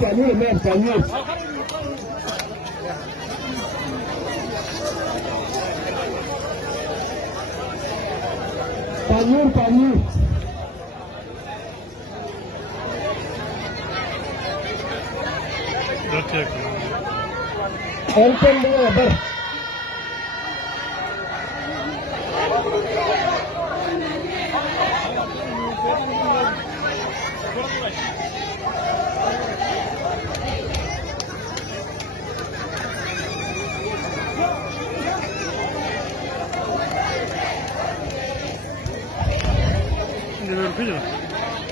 Canir, man, Canir. Canir. Open the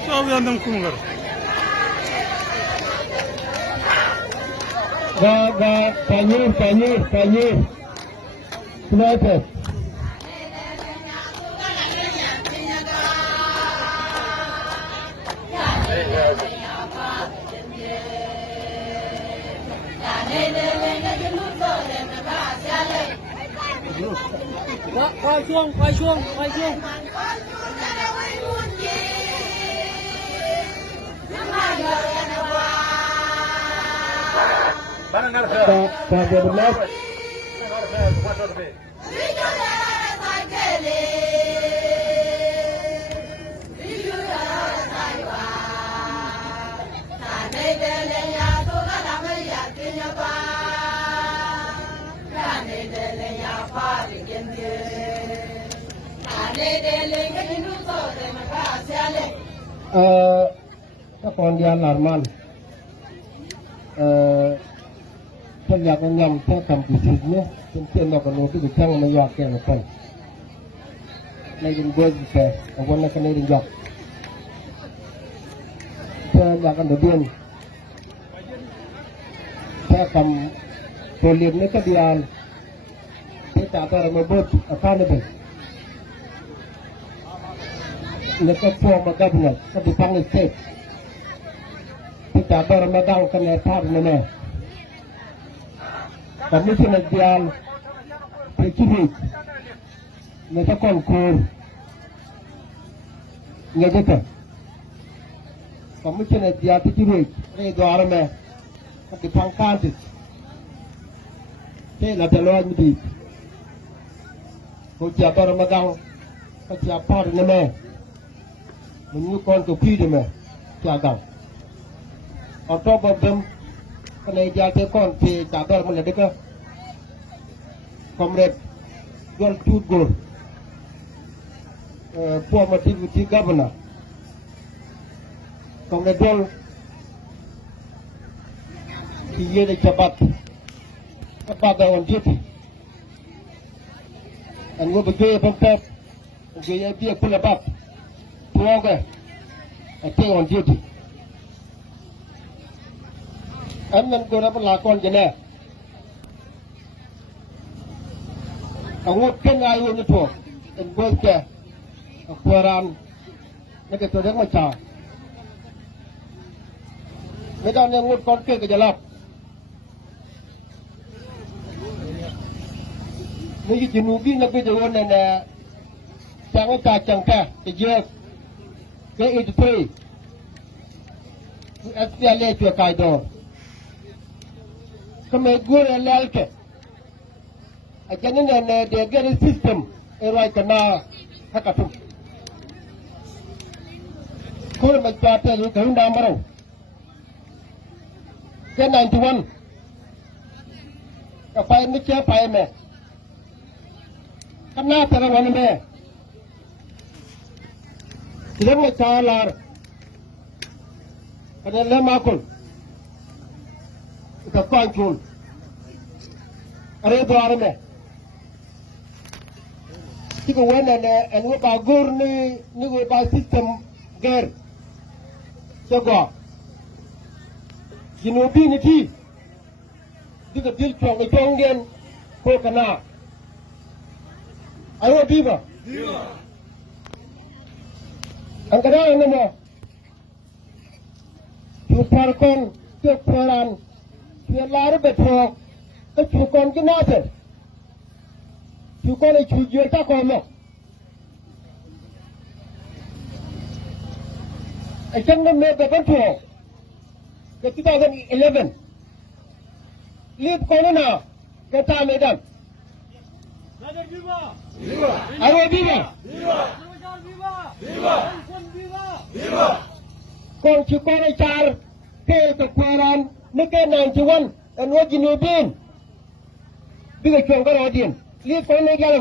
Sağlayandan kumlar. Canir. Sniper. Quay chuông. Con đi ăn làm manถ้าอยากงามถ้าทำผิดเนี่ยเป็นเช่นเราก็รู้ที่ช่างไม่อยากแก่ละคนในดินเบอร์แก่เอาวันนั้นก็ในดินหยอกถ้าอยากกันเดือนถ้าทำตัวเรียนไม่ก็ดีอันที่จะเอามาบดอาการนี่เป็นแล้วก็พวกมากับเนี่ยก็ดิพังเลยเสร็จที่จะเอามาดังกันในภาพนี่แน่kami sinagdiyan prekinig na sa konkur nga dito Commissioner the attitude, they go out of the punk countries. They let the Lord be. Who Jabber Madang, but you are part in the man. When you come to feed them, Jagam. On top of them, when they take on the Jabber Maladica, Comrade John Tooth Gold, former deputy governor. Comrade John, he year the Chabat, on duty. And we'll be gay from top, and gay be a pull about. Program, I take on duty. I'm not going to lock on the I won't can I on the talk and go there. A Quran, make it to them my child.ไม่ต้องยังงดก่อนเกิดก็จะรับนี่จะนูบินนักวิจารณ์เนี่ยจังว่าจากจังแค่จะเยอะเกิดอีกทีเอสพีเอลเอชัวร์ไกด์ดอก็ไม่กูเรียนแล้วแค่อาจารย์เนี่ยเด็กเรียนซิสเต็มอะไรกันนะฮักกะทุกคนมันจะเป็นอยู่กับน้ำมันแค่91ก็ไปไม่เชื่อไปแม่ข้างหน้าแต่ละวันแม่เรื่องไม่ช้าลาประเด็นเรื่องมาคุณกับก้อนชุนอะไรตัวอะไรแม่ที่กูเว้นเนี่ยอันนี้บากูร์นี่กูบาซิสเต็มเกอร์เจ้าก็ยินดีนี่ที่ที่ก็ดิ้นช่วงไอ้ช่วงเดียนโคกันนะไอ้ว่าดีป่ะอันก็ได้นะมั้งชุดพาร์กอนเจ้าพารันเพื่อลาร์เบทอกก็ชุดคนกินน่าเสียชุดคนไอ้ชุดเยอะจ้าคนมั้งไอ้จังนั้นเนี่ยเป็นคนถูกใน2011 lead corona kata Medan Arwah Viva Kong Chukore Char ke Kekuaran Nike 91 and what you know been Big Chongar audience lead corona gala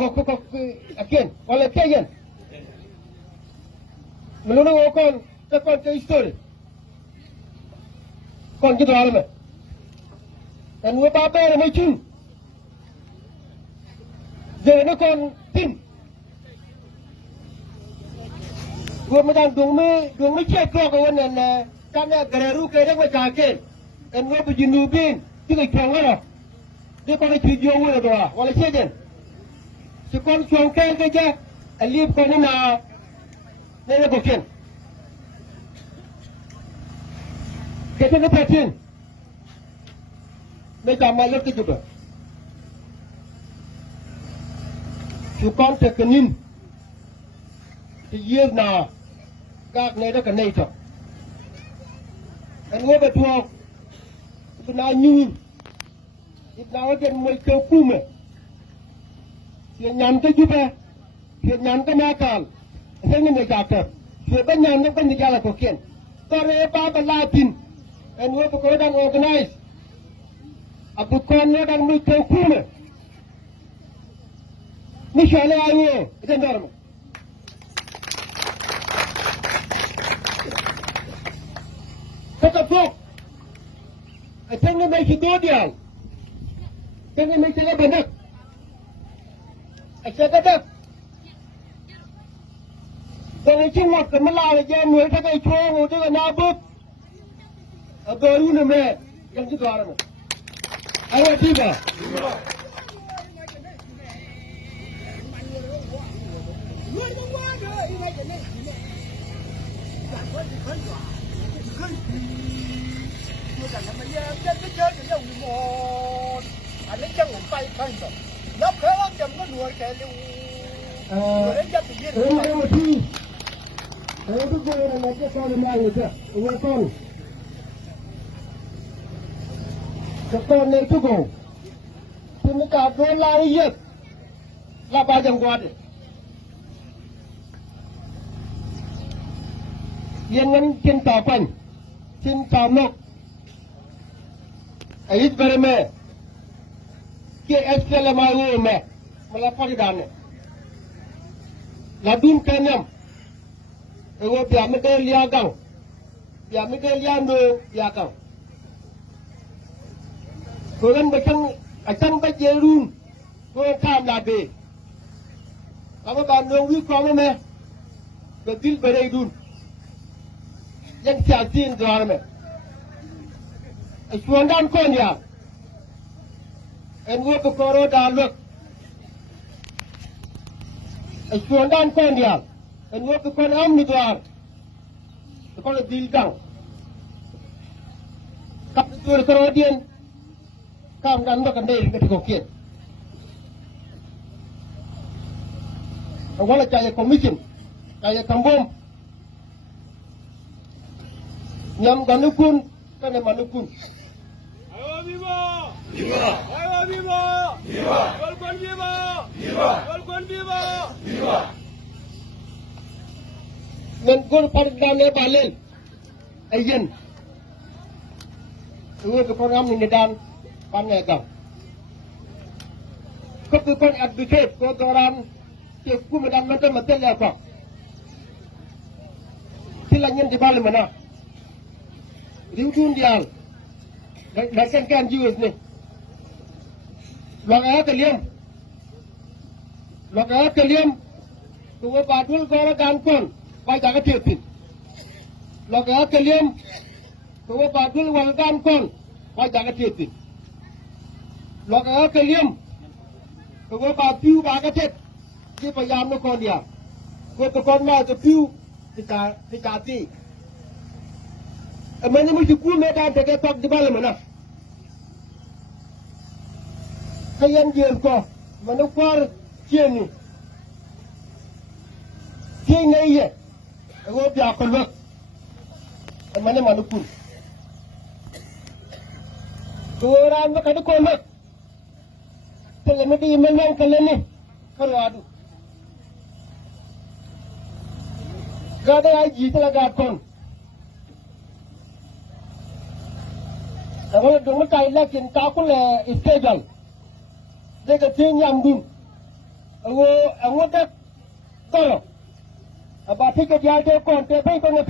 again all again Melunu okon takon ke story Kon gitu alam dan we apa yang macam jadi kon tim we macam dong me cek kau kawan dan kami gereru kerja macam aken dan we berjinubin tiga kang lah dia kon tujuh we doa wala sejen sekon congkel kerja alif kon na nene boken kita ni perhatian, macam mana kita juga, sukan terkenin, dia na, gak ni dah kena itu, dan gua betul, benar nyui, kita akan mereka kume, dia nyampe juga, dia nyampe nakal, saya ni mereka ter, dia nyampe kan dia jalan kokian, kerana apa Latin. And we go and organize a book on it and we can pull it. Michelle, I will. It's a normal. Take a book. I think we make it audio. Then we make it a banner. I said that. Then I think what the Malay again will take a strong or do a book. Baru ni meh, yang itu orang. Awak tiba. itu jangan nanti kalau malu je, weton. Weton itu go. Sini kado lari je, lah bajang kuat. Yang cinta pan, cinta nok. Ayat berme. Ke SPL malu me, melapor di dana. Ladun kenyam. Ewo pia mede liagang. Pia mede liando liagang. Koran becang acang bajerun. Ko tham labe. Kamu bandung wi kamu me. Betul berai dun. Yang siasin tuan me. Suandan kon ya. Engo ko koro daluk. Suandan kon ya. Engo ko kon am ni tuan. Ko le dilgang. Kap tur kerodian. Kam dan makan deh ke kokien. Awalnya caya komision, caya kambom. Nyam ganukun, kan manukun. Ayo viva! Viva! Ayo viva! Viva! Golkon viva! Viva! Golkon viva! Viva! Mengur pardane balel. Ayen. Uwe ke program ni dan panegang. Keputusan advocate program cekku medan mata apa? Silangnya di balik mana? Riudun dia. Bahkan kan jiwes ni. Lokai kaliam. Tuwe padul kau gankon. Baik jaga tiupin. Lokai kaliam. Tuwe padul wal gankon. Baik jaga tiupin. Lokai kaliam. Tuwe papiu baga tiup. Dia payah nak kau dia. Kau tu kau nak tu piu. Kita ti. Mana mesti ku mereka dekat tok di balik mana? Kayan dia kau. Mana kuar kian ni? Kian ni ye. Aku biar keluar. Mana mana pun. Orang nak ada kolak. Kalau mesti menang kalau ni. Kalau adu. Gada aji telah gakon. Kalau dong macam ini kita aku le istejal. Jika tiang dun. Aku dah kalau. Abah fikir dia tu kon, tapi kau nak